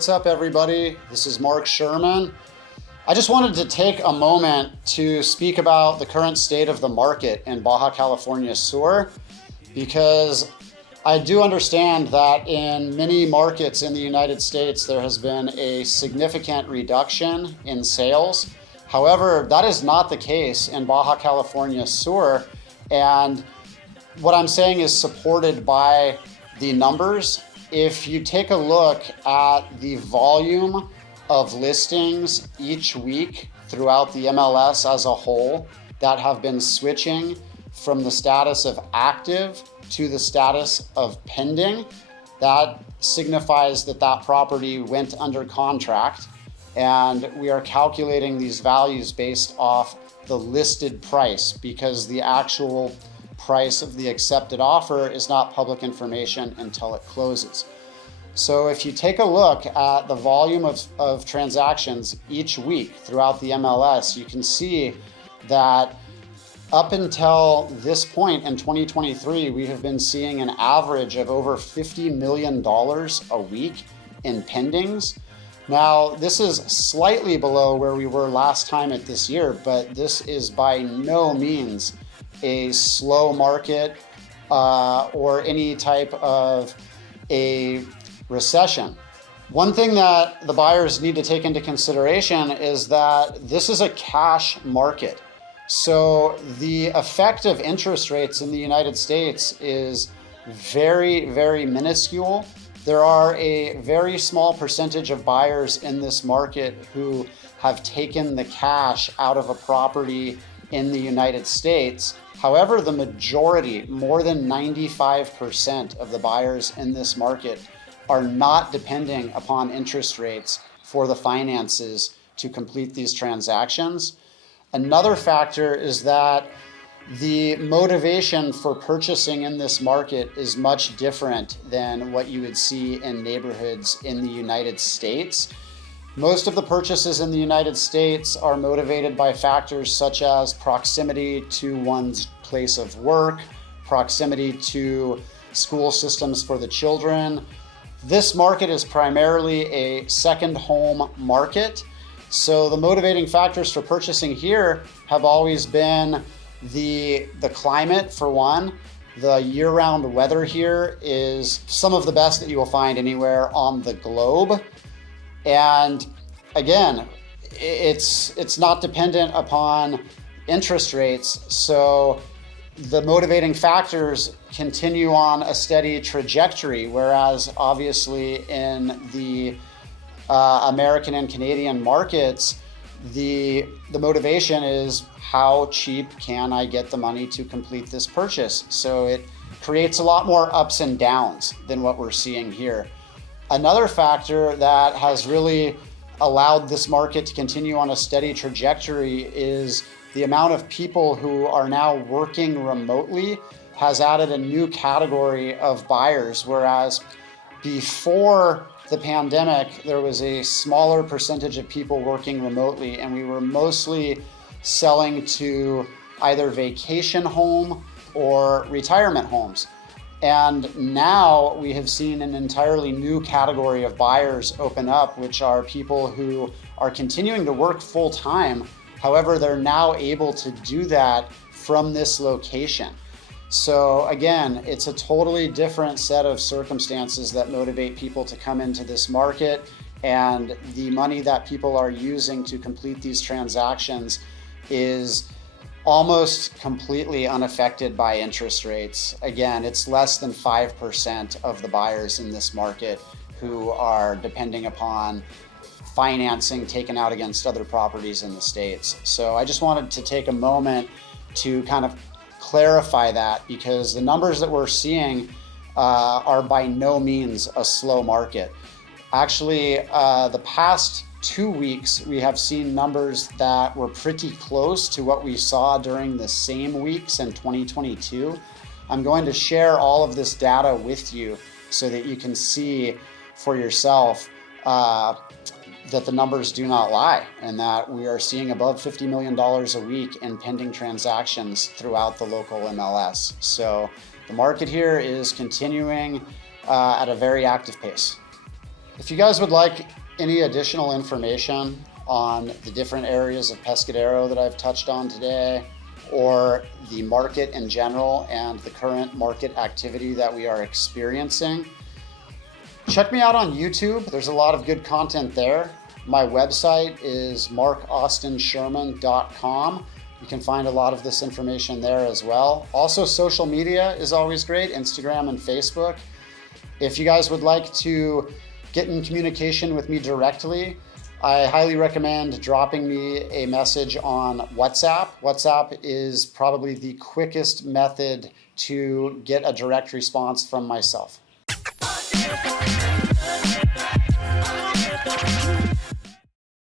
What's up, everybody? This is Msherman. I just wanted to take a moment to speak about the current state of the market in Baja California Sur, because I do understand that in many markets in the United States, there has been a significant reduction in sales. However, that is not the case in Baja California Sur. And what I'm saying is supported by the numbers. If you take a look at the volume of listings each week throughout the MLS as a whole that have been switching from the status of active to the status of pending, that signifies that that property went under contract, and we are calculating these values based off the listed price because the actual price of the accepted offer is not public information until it closes. So if you take a look at the volume of transactions each week throughout the MLS, you can see that up until this point in 2023, we have been seeing an average of over $50 million a week in pendings. Now, this is slightly below where we were last time at this year, but this is by no means a slow market or any type of a recession. One thing that the buyers need to take into consideration is that this is a cash market. So the effect of interest rates in the United States is very, very minuscule. There are a very small percentage of buyers in this market who have taken the cash out of a property in the United States. However, the majority, more than 95% of the buyers in this market are not depending upon interest rates for the finances to complete these transactions. Another factor is that the motivation for purchasing in this market is much different than what you would see in neighborhoods in the United States. Most of the purchases in the United States are motivated by factors such as proximity to one's place of work, proximity to school systems for the children. This market is primarily a second home market. So the motivating factors for purchasing here have always been the climate, for one. The year-round weather here is some of the best that you will find anywhere on the globe. And again, it's not dependent upon interest rates. So the motivating factors continue on a steady trajectory, whereas obviously in the American and Canadian markets, the motivation is how cheap can I get the money to complete this purchase? So it creates a lot more ups and downs than what we're seeing here. Another factor that has really allowed this market to continue on a steady trajectory is the amount of people who are now working remotely has added a new category of buyers, whereas before the pandemic, there was a smaller percentage of people working remotely, and we were mostly selling to either vacation home or retirement homes. And now we have seen an entirely new category of buyers open up, which are people who are continuing to work full time. However, they're now able to do that from this location. So again, it's a totally different set of circumstances that motivate people to come into this market, and the money that people are using to complete these transactions is almost completely unaffected by interest rates. Again, it's less than 5% of the buyers in this market who are depending upon financing taken out against other properties in the States. So I just wanted to take a moment to kind of clarify that, because the numbers that we're seeing are by no means a slow market. Actually, the past 2 weeks, we have seen numbers that were pretty close to what we saw during the same weeks in 2022. I'm going to share all of this data with you so that you can see for yourself that the numbers do not lie, and that we are seeing above $50 million a week in pending transactions throughout the local MLS. So the market here is continuing at a very active pace. If you guys would like any additional information on the different areas of Pescadero that I've touched on today, or the market in general and the current market activity that we are experiencing, check me out on YouTube. There's a lot of good content there. My website is markaustensherman.com. You can find a lot of this information there as well. Also, social media is always great, Instagram and Facebook. If you guys would like to get in communication with me directly, I highly recommend dropping me a message on WhatsApp. WhatsApp is probably the quickest method to get a direct response from myself.